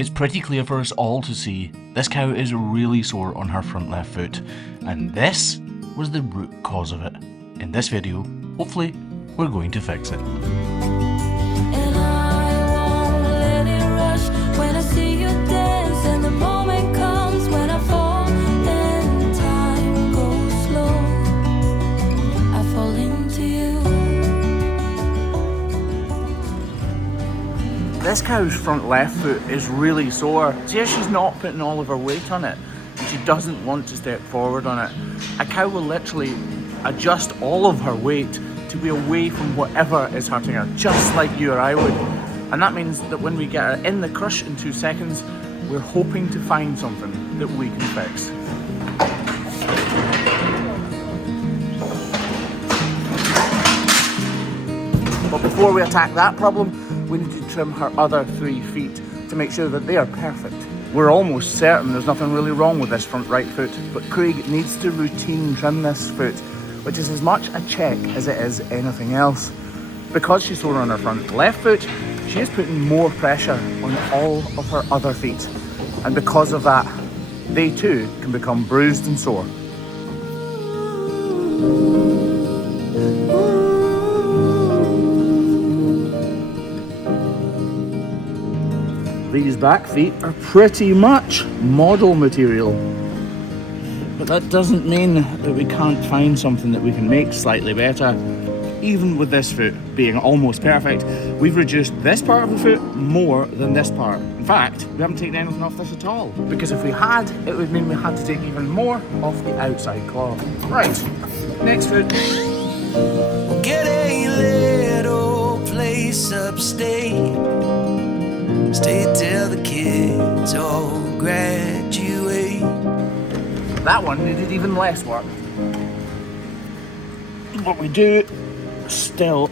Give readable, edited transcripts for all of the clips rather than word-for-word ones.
It's pretty clear for us all to see this cow is really sore on her front left foot, and this was the root cause of it. In this video, hopefully, we're going to fix it. And I won't let it rush when I see you dance, and the moment comes when I fall and time goes slow. I fall into you. This cow's front left foot is really sore. See, she's not putting all of her weight on it, and she doesn't want to step forward on it. A cow will literally adjust all of her weight to be away from whatever is hurting her, just like you or I would. And that means that when we get her in the crush in 2 seconds, we're hoping to find something that we can fix. But before we attack that problem, we need to trim her other 3 feet to make sure that they are perfect. We're almost certain there's nothing really wrong with this front right foot, but Craig needs to routine trim this foot, which is as much a check as it is anything else. Because she's sore on her front left foot, she is putting more pressure on all of her other feet. And because of that, they too can become bruised and sore. These back feet are pretty much model material. But that doesn't mean that we can't find something that we can make slightly better. Even with this foot being almost perfect, we've reduced this part of the foot more than this part. In fact, we haven't taken anything off this at all. Because if we had, it would mean we had to take even more off the outside claw. Right, next foot. Get a little place upstate. Stay till the kids all graduate. That one needed even less work. But we do still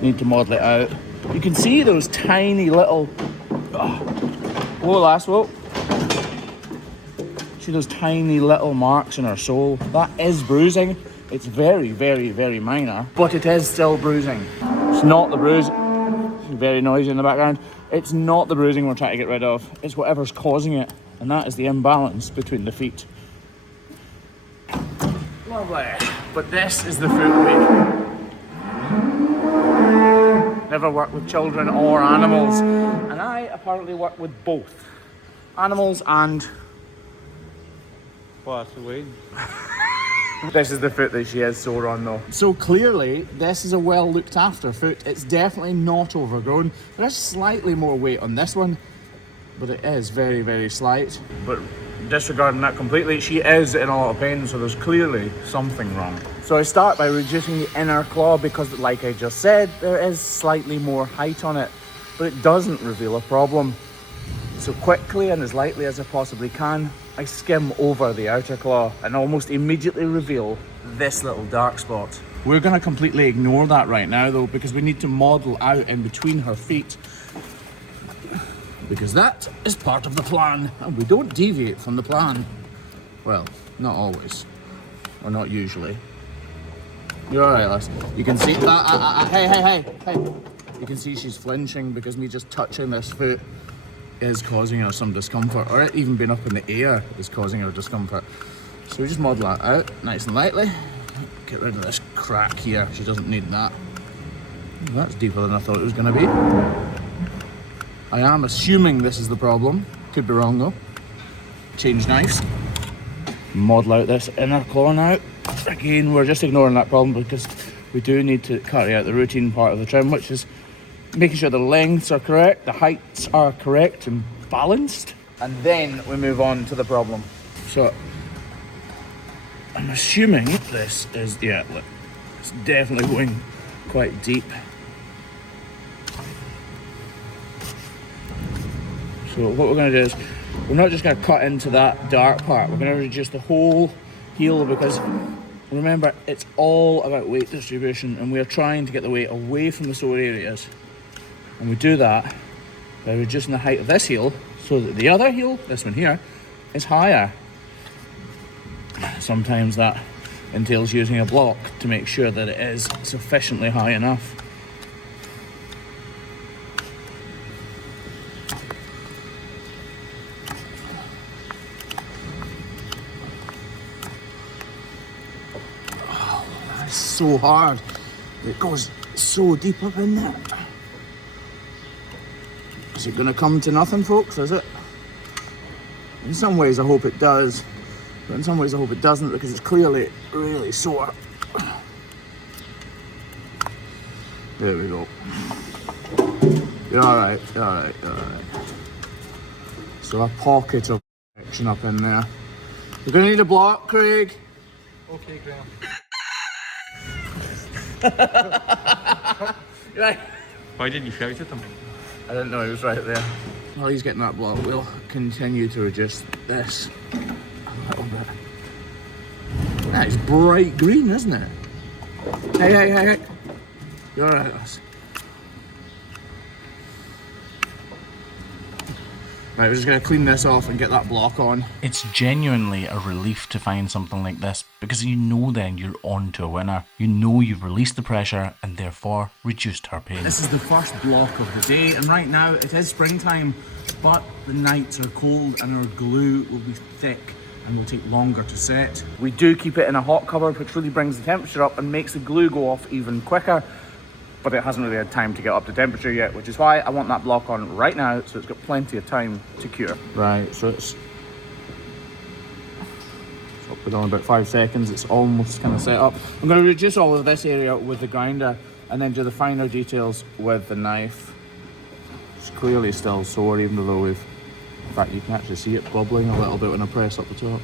need to model it out. You can see those tiny little... Whoa, lass, whoa. See those tiny little marks in her sole? That is bruising. It's very, very, very minor, but it is still bruising. It's not the bruise. Very noisy in the background. It's not the bruising we're trying to get rid of. It's whatever's causing it, and that is the imbalance between the feet. Lovely. But this is the foot we never work with children or animals, and I apparently work with both animals and what? This is the foot that she is sore on though. So clearly this is a well looked after foot. It's definitely not overgrown. There is slightly more weight on this one, but it is very, very slight. But disregarding that completely, she is in a lot of pain, so there's clearly something wrong. So I start by reducing the inner claw because, like I just said, there is slightly more height on it, but it doesn't reveal a problem. So quickly and as lightly as I possibly can, I skim over the outer claw and almost immediately reveal this little dark spot. We're going to completely ignore that right now though, because we need to model out in between her feet, because that is part of the plan, and we don't deviate from the plan. Well, not always, or not usually. You're alright, lass. You can see that. Hey. You can see she's flinching because me just touching this foot is causing her some discomfort, or it even being up in the air is causing her discomfort. So we just model that out nice and lightly. Get rid of this crack here. She doesn't need that. That's deeper than I thought it was going to be. I am assuming this is the problem. Could be wrong though. Change knives. Model out this inner claw now. Again, we're just ignoring that problem because we do need to carry out the routine part of the trim, which is making sure the lengths are correct, the heights are correct and balanced, and then we move on to the problem. So I'm assuming this is, yeah, look, it's definitely going quite deep. So what we're going to do is, we're not just going to cut into that dark part, we're going to reduce the whole heel, because remember, it's all about weight distribution, and we're trying to get the weight away from the sore areas. And we do that by reducing the height of this heel so that the other heel, this one here, is higher. Sometimes that entails using a block to make sure that it is sufficiently high enough. so hard. It goes so deep up in there. Is it gonna come to nothing, folks, is it? In some ways I hope it does, but in some ways I hope it doesn't, because it's clearly really sore. There we go. You're alright, you're alright, you're alright. So a pocket of action up in there. You're gonna need a block, Craig. Okay, Graham. Right. Why didn't you shout at him? I didn't know he was right there. While he's getting that block, we'll continue to reduce this a little bit. That's bright green, isn't it? Hey, hey, hey, hey. You're alright, lass. Right, we're just going to clean this off and get that block on. It's genuinely a relief to find something like this, because you know then you're on to a winner. You know you've released the pressure and therefore reduced her pain. This is the first block of the day, and right now it is springtime, but the nights are cold and our glue will be thick and will take longer to set. We do keep it in a hot cupboard, which really brings the temperature up and makes the glue go off even quicker. But it hasn't really had time to get up to temperature yet, which is why I want that block on right now, so it's got plenty of time to cure. Right, so it's up within about 5 seconds. It's almost kind of set up. I'm going to reduce all of this area with the grinder and then do the finer details with the knife. It's clearly still sore, even though we've... In fact, you can actually see it bubbling a little bit when I press up the top.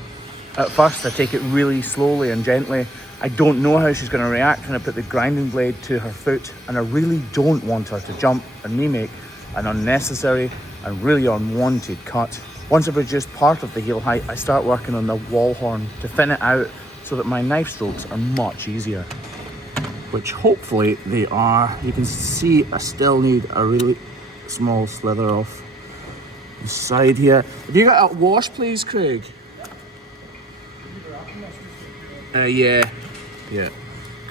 At first, I take it really slowly and gently. I don't know how she's going to react when I put the grinding blade to her foot, and I really don't want her to jump and me make an unnecessary and really unwanted cut. Once I've reduced part of the heel height, I start working on the wall horn to thin it out so that my knife strokes are much easier. Which hopefully they are. You can see I still need a really small slither off the side here. Have you got a wash, please, Craig? Yeah.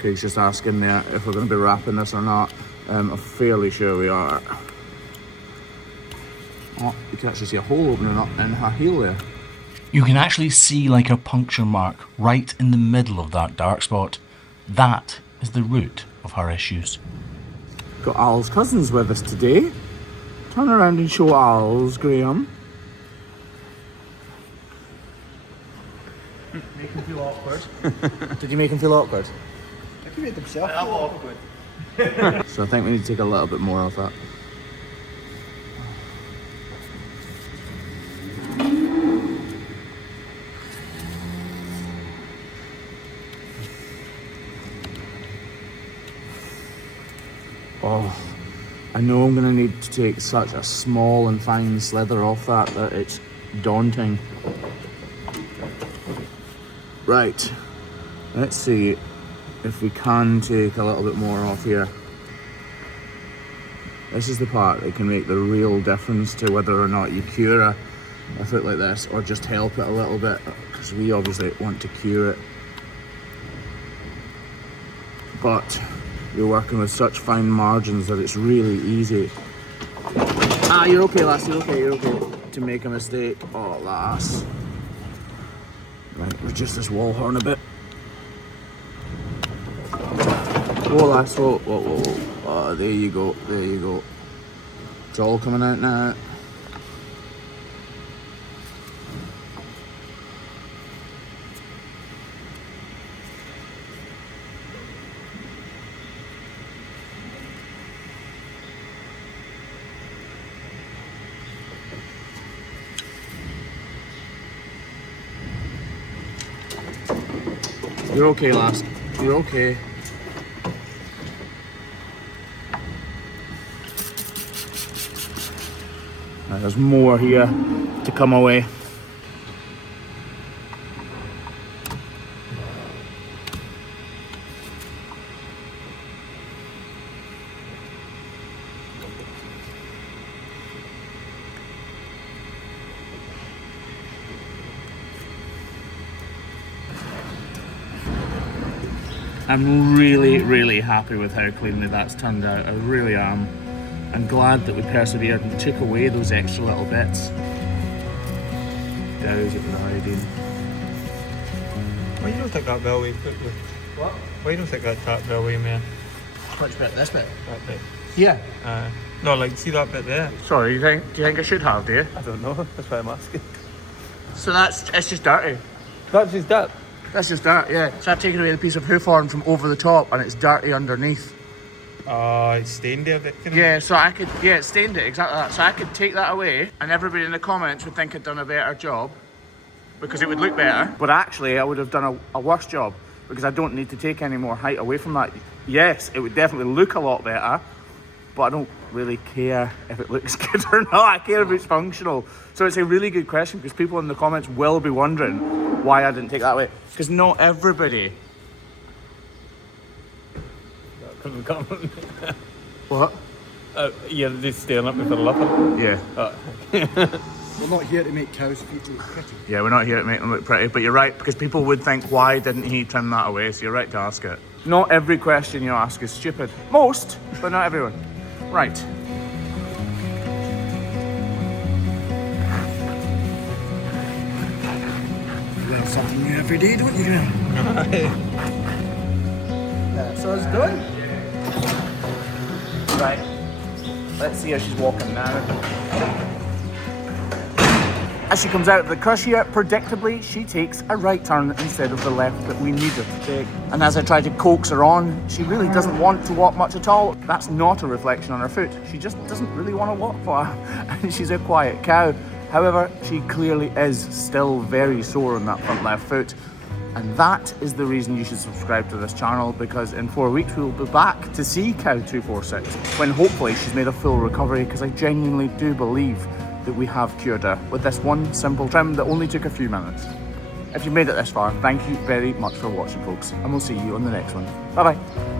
Craig's just asking there if we're going to be wrapping this or not. I'm fairly sure we are. Oh, you can actually see a hole opening up in her heel there. You can actually see like a puncture mark right in the middle of that dark spot. That is the root of her issues. Got Al's cousins with us today. Turn around and show Al's, Graham. Make him feel awkward. Did you make him feel awkward? I can make himself feel awkward. So I think we need to take a little bit more of that. Oh, I know I'm going to need to take such a small and fine slither off that it's daunting. Right, let's see if we can take a little bit more off here. This is the part that can make the real difference to whether or not you cure a foot like this or just help it a little bit, because we obviously want to cure it. But you're working with such fine margins that it's really easy. Ah, you're okay, lass, you're okay to make a mistake. Oh, lass. Right, reduce this wall horn a bit. Whoa, lass, whoa. Oh, there you go. It's all coming out now. You're okay, lass. You're okay. Right, there's more here to come away. I'm really happy with how cleanly that's turned out. I really am. I'm glad that we persevered and took away those extra little bits. Douse it with the iodine. Well, you don't take that well away quickly. What? Why don't take that tap bit away, man? Which bit? This bit? That bit. Yeah. No, like, see that bit there? Sorry, do you think I should have, do you? I don't know. That's why I'm asking. So it's just dirty. That's just that. That's just dirt, yeah. So I've taken away the piece of hoof horn from over the top and it's dirty underneath. Oh, it's stained there a bit. Yeah, so I could, yeah, it stained it, exactly that. So I could take that away and everybody in the comments would think I'd done a better job because it would look better. But actually, I would have done a worse job because I don't need to take any more height away from that. Yes, it would definitely look a lot better, but I don't really care if it looks good or not. I care if it's functional. So it's a really good question because people in the comments will be wondering why I didn't take that away. Because not everybody. What? You're just staring at me for laughing. Yeah. We're not here to make cows' feet look pretty. Yeah, we're not here to make them look pretty, but you're right, because people would think, why didn't he trim that away? So you're right to ask it. Not every question you ask is stupid. Most, but not everyone. Right. You learn something new every day, don't you, Graham? That's us done. Right. Let's see how she's walking now. As she comes out of the crush here, predictably, she takes a right turn instead of the left that we need her to take. And as I try to coax her on, she really doesn't want to walk much at all. That's not a reflection on her foot. She just doesn't really want to walk far. And she's a quiet cow. However, she clearly is still very sore on that front left foot. And that is the reason you should subscribe to this channel, because in 4 weeks we will be back to see cow 246, when hopefully she's made a full recovery, because I genuinely do believe that we have cured her with this one simple trim that only took a few minutes. If you've made it this far, thank you very much for watching, folks, and we'll see you on the next one. Bye bye.